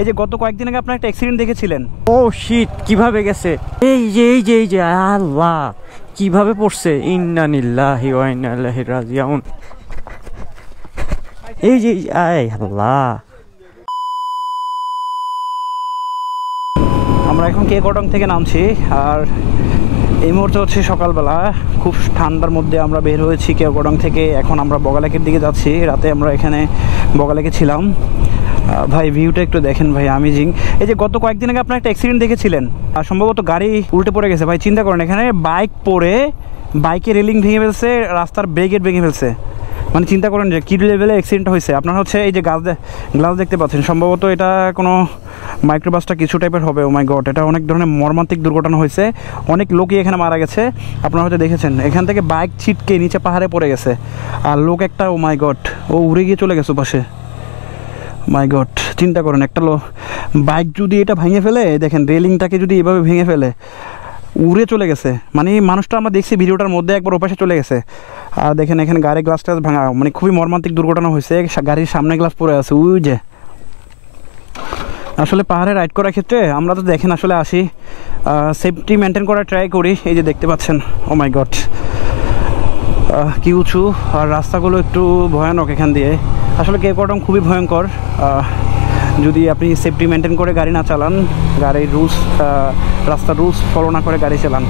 এই যে গত কয়েকদিন আগে আপনার একটা অ্যাক্সিডেন্ট দেখেছিলেন। ও শিট, কিভাবে গেছে? এই যে আল্লাহ, কিভাবে পড়ছে! ইন্না লিল্লাহি ওয়া ইন্না ইলাইহি রাজিউন। এই যে আয় আল্লাহ। আমরা এখন কেওক্রাডং থেকে নামছি, আর এই মুহূর্তে হচ্ছে সকালবেলা, খুব ঠান্ডার মধ্যে আমরা বের হয়েছি কেওক্রাডং থেকে। এখন আমরা বগালেকের দিকে যাচ্ছি। রাতে আমরা এখানে বগালেকে ছিলাম। ভাই ভিউটা একটু দেখেন ভাই, আমেজিং। এই যে গত কয়েকদিন আগে আপনার একটা অ্যাক্সিডেন্ট দেখেছিলেন, আর সম্ভবত গাড়ি উল্টে পড়ে গেছে। ভাই চিন্তা করেন, এখানে বাইক পড়ে বাইকের রেলিং ভেঙে ফেলছে, রাস্তার ব্রেকেট ভেঙে ফেলছে। মানে চিন্তা করেন যে কী লেভেলে অ্যাক্সিডেন্ট হয়েছে। আপনার হচ্ছে এই যে গ্লাস দেখতে পাচ্ছেন, সম্ভবত এটা কোনো মাইক্রোবাসটা কিছু টাইপের হবে। ও মাই গড, এটা অনেক ধরনের মর্মান্তিক দুর্ঘটনা হয়েছে। অনেক লোকই এখানে মারা গেছে, আপনারা হয়তো দেখেছেন। এখান থেকে বাইক ছিটকে নিচে পাহাড়ে পড়ে গেছে, আর লোক একটা, ও মাই গড, ও উড়ে গিয়ে চলে গেছে পাশে। মাই গড, চিন্তা করেন একটা বাইক যদি এটা ভেঙে ফেলে, দেখেন রেলিংটাকে যদি এভাবে ভেঙে ফেলে, উড়ে চলে গেছে। মানে মানুষটা আমরা দেখছি ভিডিওটার মধ্যে একবার ওপাশে চলে গেছে। আর দেখেন এখানে গাড়ির গ্লাসটা ভাঙা, মানে খুবই মর্মান্তিক দুর্ঘটনা হয়েছে। গাড়ির সামনে গ্লাস পড়ে আছে ওই যে। আসলে পাহাড়ে রাইড করার ক্ষেত্রে আমরা তো দেখেন আসলে আসি, সেফটি মেনটেন করার ট্রাই করি। এই যে দেখতে পাচ্ছেন, ও মাই গড, কি উঁচু, আর রাস্তাগুলো একটু ভয়ানক এখান দিয়ে। আসলে কেওক্রাডং খুবই ভয়ঙ্কর যদি আপনি সেফটি মেনটেন করে গাড়ি না চালান, গাড়ির রুলস, রাস্তার রুলস ফলো না করে গাড়ি চালান।